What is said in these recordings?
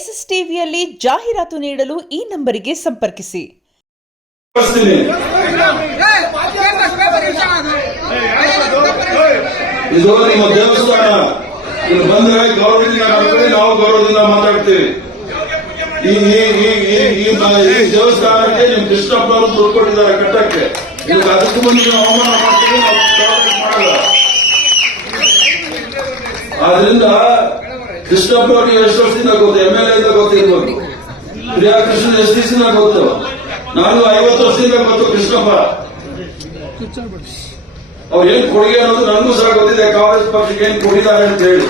S S ಟಿವಿಯಲ್ಲಿ ಜಾಹೀರಾತು ನೀಡಲು ಈ ನಂಬರಿಗೆ ಸಂಪರ್ಕಿಸಿ. ಇದು ನಿಮ್ಮ ದೇವಸ್ಥಾನ. ಇಲ್ಲಿ ಬಂದ್ರೆ ಗೌರವದಿಂದ ನಾವು ಗೌರವದಿಂದ ಮಾತಾಡ್ತೀವಿ. ಈ ದೇವಸ್ಥಾನಕ್ಕೆ ನಿಮ್ ಕೃಷ್ಣಪ್ಪ ಅವರು ದುಡ್ಡು ಕೊಟ್ಟಿದ್ದಾರೆ ಕಟ್ಟಕ್ಕೆ. ಈಗ ಅದಕ್ಕೂ ಮುಂದೆ ನೀವು ಅವಮಾನ ಮಾಡ್ತೀವಿ, ಮಾಡಲ್ಲ. ಆದ್ರಿಂದ ಕೃಷ್ಣಪ್ಪ ಅವ್ರಿಗೆ ಎಷ್ಟು ವರ್ಷದಿಂದ ಗೊತ್ತು, MLA ಇಂದ ಗೊತ್ತಿರ್ಬೋದು. ಪ್ರಿಯಾ ಕೃಷ್ಣ ಎಷ್ಟು ದಿವಸದಿಂದ ಗೊತ್ತು, ನಾನು 50 ವರ್ಷದಿಂದ ಗೊತ್ತು ಕೃಷ್ಣಪ್ಪ. ಅವ್ರು ಏನ್ ಕೊಡುಗೆ ಅನ್ನೋದು ನನಗೂ ಸಹ ಗೊತ್ತಿದೆ, ಕಾಂಗ್ರೆಸ್ ಪಕ್ಷಕ್ಕೆ ಏನ್ ಕೊಟ್ಟಿದ್ದಾರೆ ಅಂತ ಹೇಳಿ.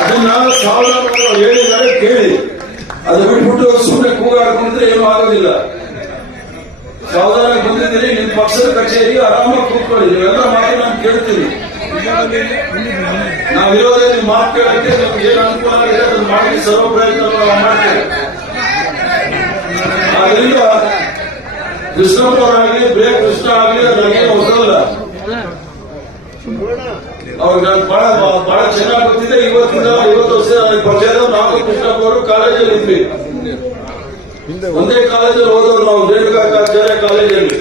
ಅದನ್ನ ಸಾವಿರಾರು ಹೇಳಿದ್ದಾರೆ ಕೇಳಿ. ಅದು ಬಿಟ್ಬಿಟ್ಟು ಸುಮ್ಮನೆ ಕೂಗಾಡ್ಕೊಂಡಿದ್ರೆ ಏನೂ ಆಗೋದಿಲ್ಲ. ಸಾವಧಾನ ಬಂದಿದ್ದೀರಿ, ನಿಮ್ ಪಕ್ಷದ ಕಚೇರಿ ಆರಾಮಾಗಿ ಕೂತ್ಕೊಳ್ಳಿ. ನೀವೆಲ್ಲ ಮಾತು ನಾನು ಕೇಳ್ತೀನಿ. ನಾವಿರೋದೇ ನಿಮ್ ಮಾತು ಕೇಳಕ್ಕೆ ನಮ್ಗೆ ಏನ್ ಅನುಕೂಲ ಆಗಿದೆ ಅದನ್ನು ಮಾಡಿ ಸರ್ವ ಪ್ರಯತ್ನ ಮಾಡ್ತೇವೆ. ಆದ್ರಿಂದ ಕೃಷ್ಣಪ್ಪ ಅವರಾಗಲಿ ಬೇ ಕೃಷ್ಣ ಆಗಲಿ ನನಗೆ ಹೊಸದಲ್ಲ. ಅವ್ರಿಗೆ ಬಹಳ ಚೆನ್ನಾಗಿ ಗೊತ್ತಿದೆ. 50 ವರ್ಷ ಪರಿಚಯ. ನಾವು ಕೃಷ್ಣಪ್ಪ ಅವರು ಕಾಲೇಜಲ್ಲಿ ಇದ್ವಿ, ಒಂದೇ ಕಾಲೇಜಲ್ಲಿ ಓದೋರು ನಾವು, ರೇಣುಕಾಚಾರ್ಯ ಕಾಲೇಜಲ್ಲಿ.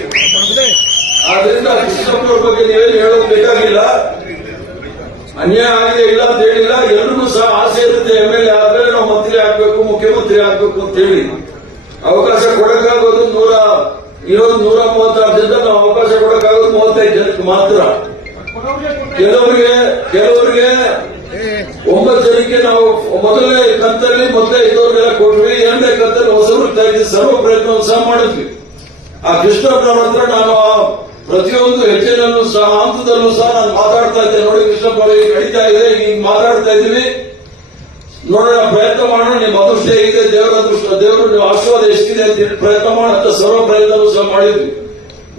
ಆದ್ರಿಂದ ಕೃಷ್ಣಪ್ಪ ಅವ್ರ ಬಗ್ಗೆ ನೀವೇನು ಹೇಳೋದು ಬೇಕಾಗಿಲ್ಲ. ಅನ್ಯಾಯ ಆಗಿದೆ ಇಲ್ಲ ಅಂತ ಹೇಳಿಲ್ಲ. ಎಲ್ರಿಗೂ ಸಹ ಆಸೆ ಇರುತ್ತೆ, MLA ಆದ್ಮೇಲೆ ನಾವು ಮಂತ್ರಿ ಆಗ್ಬೇಕು, ಮುಖ್ಯಮಂತ್ರಿ ಆಗ್ಬೇಕು ಅಂತ ಹೇಳಿ. ಅವಕಾಶ ಕೊಡಕ್ಕಾಗೋದು 136 ಜನ, ನಾವು ಅವಕಾಶ ಕೊಡಕ್ಕಾಗೋದು 35 ಜನಕ್ಕೆ ಮಾತ್ರ. ಕೆಲವರಿಗೆ 9 ಜನಕ್ಕೆ ನಾವು ಮೊದಲನೇ ಕಂತಲ್ಲಿ ಮೊದಲೇ ಇದ್ದವ್ರಿಗೆಲ್ಲ ಕೊಟ್ವಿ. 2ನೇ ಕಂತಲ್ಲಿ ಹೊಸಬ್ರು ತೆಗೆದು ಸರ್ವ ಪ್ರಯತ್ನವನ್ನು ಸಹ ಮಾಡಿದ್ವಿ. ಆ ಕೃಷ್ಣಪ್ಪನವ್ರ ಹತ್ರ ನಾನು ಪ್ರತಿಯೊಂದು ಹೆಜ್ಜೆನಲ್ಲೂ ಸಹ ಹಂತದಲ್ಲೂ ಸಹ ನಾನು ಮಾತಾಡ್ತಾ ಇದ್ದೆ. ನೋಡಿ ಕೃಷ್ಣಪ್ಪ ಅವರಿಗೆ ನಡೀತಾ ಇದೆ, ಈಗ ಮಾತಾಡ್ತಾ ಇದ್ದೀವಿ, ನೋಡೋಣ, ಪ್ರಯತ್ನ ಮಾಡೋಣ. ನಿಮ್ಮ ಅದೃಷ್ಟ ಹೇಗಿದೆ, ದೇವರ ಅದೃಷ್ಟ, ದೇವರು ನೀವು ಆಶೀರ್ವಾದ ಎಷ್ಟಿದೆ ಅಂತ ಹೇಳಿ ಪ್ರಯತ್ನ ಮಾಡಂತ ಸರ್ವ ಪ್ರಯತ್ನವೂ ಸಹ ಮಾಡಿದ್ವಿ.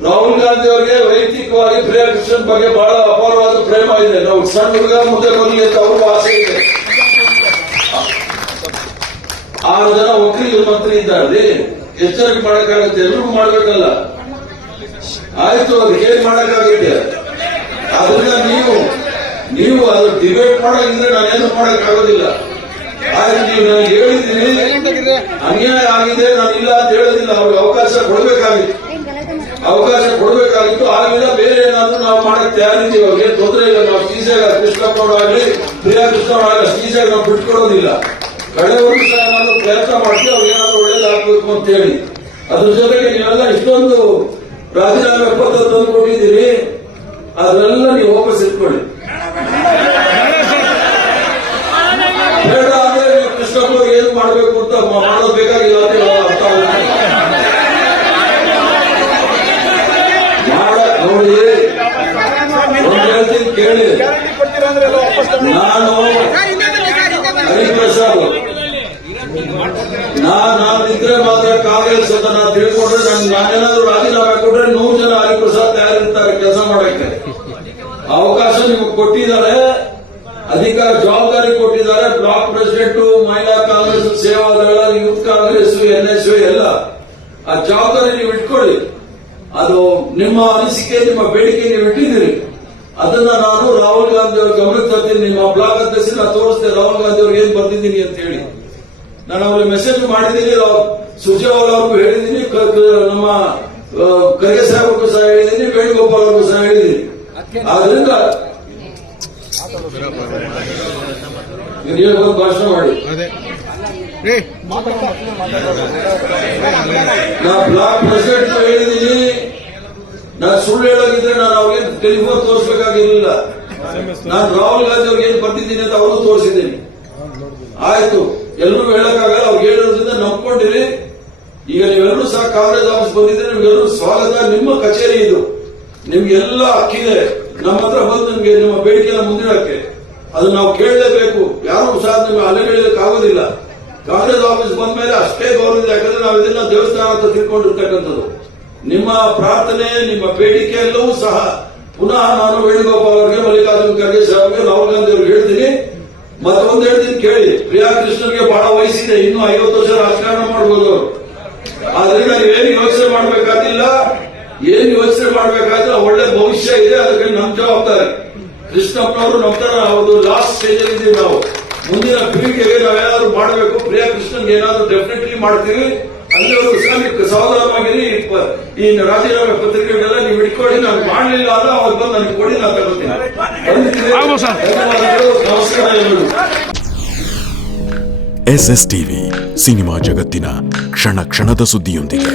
ರಾಹುಲ್ ಗಾಂಧಿ ಅವರಿಗೆ ವೈಯಕ್ತಿಕವಾಗಿ ಪ್ರಿಯಾ ಕೃಷ್ಣನ್ ಬಗ್ಗೆ ಬಹಳ ಅಪಾರವಾದ ಪ್ರೇಮ ಇದೆ. ನಾವು ಸಣ್ಣ ಹುಡುಗ ಮುಂದೆ ಬರಲಿ ಅಂತ ಅವ್ರಿಗೂ ಆಸೆ ಇದೆ. 6 ಜನ ವಕೀಲರು ಮಂತ್ರಿ ಇದ್ದಾರೆ. ಎಚ್ಚರಿಕೆ ಮಾಡಕ್ಕಾಗತ್ತೆ, ಎಲ್ರಿಗೂ ಮಾಡ್ಬೇಕಲ್ಲ. ಆಯ್ತು, ಅದಕ್ಕೆ ಏನ್ ಮಾಡಕ್ಕಾಗುತ್ತೆ. ಆದ್ರಿಂದ ನೀವು ಅದು ಡಿಬೇಟ್ ಮಾಡೋದಿದ್ರೆ ನಾನೇನು ಮಾಡಕ್ಕಾಗೋದಿಲ್ಲ. ಆದ್ರೆ ನೀವು ನಾನು ಹೇಳಿದ್ದೀನಿ, ಅನ್ಯಾಯ ಆಗಿದೆ, ನಾನು ಇಲ್ಲ ಅಂತ ಹೇಳೋದಿಲ್ಲ. ಅವ್ರಿಗೆ ಅವಕಾಶ ಕೊಡಬೇಕಾಗಿತ್ತು. ಆಗಿಲ್ಲ, ಬೇರೆ ಏನಾದ್ರೂ ನಾವು ಮಾಡಕ್ ತಯಾರಿದ್ದೀವಿ. ಅವ್ರಿಗೆ ತೊಂದರೆ ಇಲ್ಲ. ನಾವು ಈಸಿಯಾಗ ಕೃಷ್ಣಪ್ಪ ಅವರಾಗಲಿ ಪ್ರಿಯಾ ಕೃಷ್ಣ ಅವರಾಗಲಿ ಈಸಿಯಾಗಿ ನಾವು ಬಿಟ್ಕೊಡೋದಿಲ್ಲ. ಕಡೆವರೆಗೂ ಸಹ ನಾನು ಪ್ರಯತ್ನ ಮಾಡ್ತೀವಿ, ಅವ್ರಿಗೆ ಏನಾದ್ರು ಒಳ್ಳೇದಾಗಬೇಕು ಅಂತ ಹೇಳಿ. ಅದ್ರ ಜೊತೆಗೆ ನೀವೆಲ್ಲ ಇಷ್ಟೊಂದು ರಾಜೀನಾಮೆ ಪತ್ರ ತಂದು ಕೊಟ್ಟಿದ್ದೀರಿ, ಅದನ್ನೆಲ್ಲ ನೀವು ವಾಪಸ್ ಇಟ್ಕೊಳ್ಳಿ. ಬೇಡ ಅಂದ್ರೆ ನೀವು ಕೃಷ್ಣಪ್ಪ ಏನು ಮಾಡಬೇಕು ಅಂತ ಮಾಡೋದು ಬೇಕಾಗಿಲ್ಲ ಅಂತ ನೋಡಿ. ಹೇಳ್ತೀನಿ ಕೇಳಿ. ನಾನು ಹರಿಪ್ರಸಾದ್, ನಾನಿದ್ರೆ ಮಾತ್ರ ಕಾಂಗ್ರೆಸ್ ಅಂತ ನಾನು ತಿಳ್ಕೊಂಡ್ರೆ, ನಾನೇನಾದ್ರೂ ರಾಜೀನಾಮೆ ಕೊಟ್ರೆ 100 ಜನ ಹರಿಪ್ರಸಾದ್ ತಯಾರಿರ್ತಾರೆ ಕೆಲಸ ಮಾಡಕ್ಕೆ. ಅವಕಾಶ ನಿಮಗೆ ಕೊಟ್ಟಿದ್ದಾರೆ, ಅಧಿಕಾರ ಜವಾಬ್ದಾರಿ ಕೊಟ್ಟಿದ್ದಾರೆ. ಬ್ಲಾಕ್ ಪ್ರೆಸಿಡೆಂಟ್, ಮಹಿಳಾ ಕಾಂಗ್ರೆಸ್, ಸೇವಾದಳ, ಯೂತ್ ಕಾಂಗ್ರೆಸ್, NSU ಎಲ್ಲ ಆ ಜವಾಬ್ದಾರಿ ನೀವು ಇಟ್ಕೊಳ್ಳಿ. ಅದು ನಿಮ್ಮ ಅನಿಸಿಕೆ, ನಿಮ್ಮ ಬೇಡಿಕೆ ನೀವು ಇಟ್ಟಿದ್ದೀರಿ. ಅದನ್ನ ನಾನು ರಾಹುಲ್ ಗಾಂಧಿ ಅವ್ರ ಗಮನಕ್ಕೆ ತರ್ತೀನಿ. ನಿಮ್ಮ ಬ್ಲಾಕ್ ಅಧ್ಯಕ್ಷ ನಾನು ತೋರಿಸ್ತೇನೆ ರಾಹುಲ್ ಗಾಂಧಿ ಅವ್ರಿಗೆ ಏನ್ ಬರ್ತಿದ್ದೀನಿ ಅಂತ ಹೇಳಿ. ನಾನು ಅವ್ರಿಗೆ ಮೆಸೇಜ್ ಮಾಡಿದ್ದೀನಿ, ಸುರ್ಜೇವಾಲಾ ಅವ್ರಿಗೂ ಹೇಳಿದ್ದೀನಿ, ನಮ್ಮ ಖರ್ಗೆ ಸಾಹೇಬ್ರಿಗೂ ಸಹ ಹೇಳಿದ್ದೀನಿ, ವೇಣುಗೋಪಾಲ್ ಅವ್ರಿಗೂ ಸಹ ಹೇಳಿದ್ದೀನಿ. ಆದ್ರಿಂದ ನೀವು ಭಾಷಣ ಮಾಡಿ. ನಾ ಬ್ಲಾಕ್ ಪ್ರೆಸಿಡೆಂಟ್ ಹೇಳಿದ್ದೀನಿ. ನಾನು ಸುಳ್ಳು ಹೇಳೋಗಿದ್ರೆ ನಾನು ಅವ್ರಿಗೆ ಟೆಲಿಫೋನ್ ತೋರಿಸಬೇಕಾಗಿರಲಿಲ್ಲ. ನಾನು ರಾಹುಲ್ ಗಾಂಧಿ ಅವ್ರಿಗೆ ಏನ್ ಬರ್ತಿದ್ದೀನಿ ಅಂತ ಅವ್ರಿಗೂ ತೋರಿಸಿದ್ದೀನಿ. ಆಯ್ತು, ಎಲ್ಲರೂ ಹೇಳಕ್ಕಾಗಲ್ಲ. ಅವ್ರಿಗೆ ಹೇಳೋದ್ರಿಂದ ನಂಬ್ಕೊಂಡಿರಿ. ಈಗ ನೀವೆಲ್ಲರೂ ಸಹ ಕಾಂಗ್ರೆಸ್ ಆಫೀಸ್ ಬಂದಿದ್ರೆ ನಿಮ್ಗೆಲ್ಲರೂ ಸ್ವಾಗತ. ನಿಮ್ಮ ಕಚೇರಿ ಇದು, ನಿಮ್ಗೆಲ್ಲ ಹಕ್ಕಿದೆ ನಮ್ಮ ಹತ್ರ ಬಂದು ನಿಮ್ಗೆ ನಿಮ್ಮ ಬೇಡಿಕೆನ ಮುಂದಿಡಕ್ಕೆ. ಅದು ನಾವು ಕೇಳಲೇಬೇಕು. ಯಾರು ಸಹ ನಿಮ್ಗೆ ಅಲೆಗಳಿಯಕ್ಕಾಗೋದಿಲ್ಲ. ಕಾಂಗ್ರೆಸ್ ಆಫೀಸ್ ಬಂದ ಮೇಲೆ ಅಷ್ಟೇ ಗೌರವ ಇದೆ. ಯಾಕಂದ್ರೆ ನಾವು ಇದನ್ನ ದೇವಸ್ಥಾನ ಅಂತ ತಿಳ್ಕೊಂಡಿರ್ತಕ್ಕಂಥದ್ದು. ನಿಮ್ಮ ಪ್ರಾರ್ಥನೆ, ನಿಮ್ಮ ಬೇಡಿಕೆ ಎಲ್ಲವೂ ಸಹ ಪುನಃ ನಾನು ವೇಣುಗೋಪಾಲ್ ಅವರಿಗೆ, ಮಲ್ಲಿಕಾರ್ಜುನ್ ಖರ್ಗೆ ಸಾಹೇಬ್ಗೆ, ರಾಹುಲ್ ಗಾಂಧಿ ಅವ್ರಿಗೆ ಹೇಳ್ತೀನಿ. ಮತ್ತೊಂದು ಹೇಳ್ತೀನಿ ಕೇಳಿ. ಪ್ರಿಯಾ ಕೃಷ್ಣನ್ಗೆ ಬಹಳ ವಯಸ್ಸಿದೆ, ಇನ್ನೂ 50 ವರ್ಷ ರಾಜಕಾರಣ ಮಾಡಬಹುದು ಅವರು. ಆದ್ರಿಂದ ನೀವೇನು ಯೋಚನೆ ಮಾಡಬೇಕಾಗಿಲ್ಲ. ಏನು ಯೋಚನೆ ಮಾಡಬೇಕಾದ್ರೆ ಒಳ್ಳೆ ಭವಿಷ್ಯ ಇದೆ. ಅದಕ್ಕೆ ನಮ್ಮ ಜವಾಬ್ದಾರಿ. ಕೃಷ್ಣಪ್ಪನವರು ನಮ್ಮ ತರ ಲಾಸ್ಟ್ ಸ್ಟೇಜ್ ಅಲ್ಲಿ ಇದ್ದೀವಿ ನಾವು. ಮುಂದಿನ ಪೀಳಿಗೆಗೆ ನಾವೇನಾದ್ರೂ ಮಾಡಬೇಕು. ಪ್ರಿಯಾ ಕೃಷ್ಣನ್ಗೆ ಏನಾದ್ರೂ ಡೆಫಿನೆಟ್ಲಿ ಮಾಡ್ತೀವಿ. ಅಲ್ಲಿವರೆಗೂ ಸಹ ನೀವು ಸಾವಧಾನವಾಗಿರಿ. ಈ ರಾಜೀನಾಮೆ ಪತ್ರಿಕೆಗಳೆಲ್ಲ ನೀವು ಇಟ್ಕೊಳ್ಳಿ. ನಾನು ಮಾಡಲಿಲ್ಲ ಅಂದ್ರೆ ಅವಾಗ ಬಂದು ನನಗೆ ಕೊಡಿ, ನಾನು ತಗೋತೀನಿ. ಧನ್ಯವಾದಗಳು. ನಮಸ್ಕಾರ ಎಲ್ಲರಿಗೂ. SSTV ಸಿನಿಮಾ ಜಗತ್ತಿನ ಕ್ಷಣ ಕ್ಷಣದ ಸುದ್ದಿಯೊಂದಿಗೆ.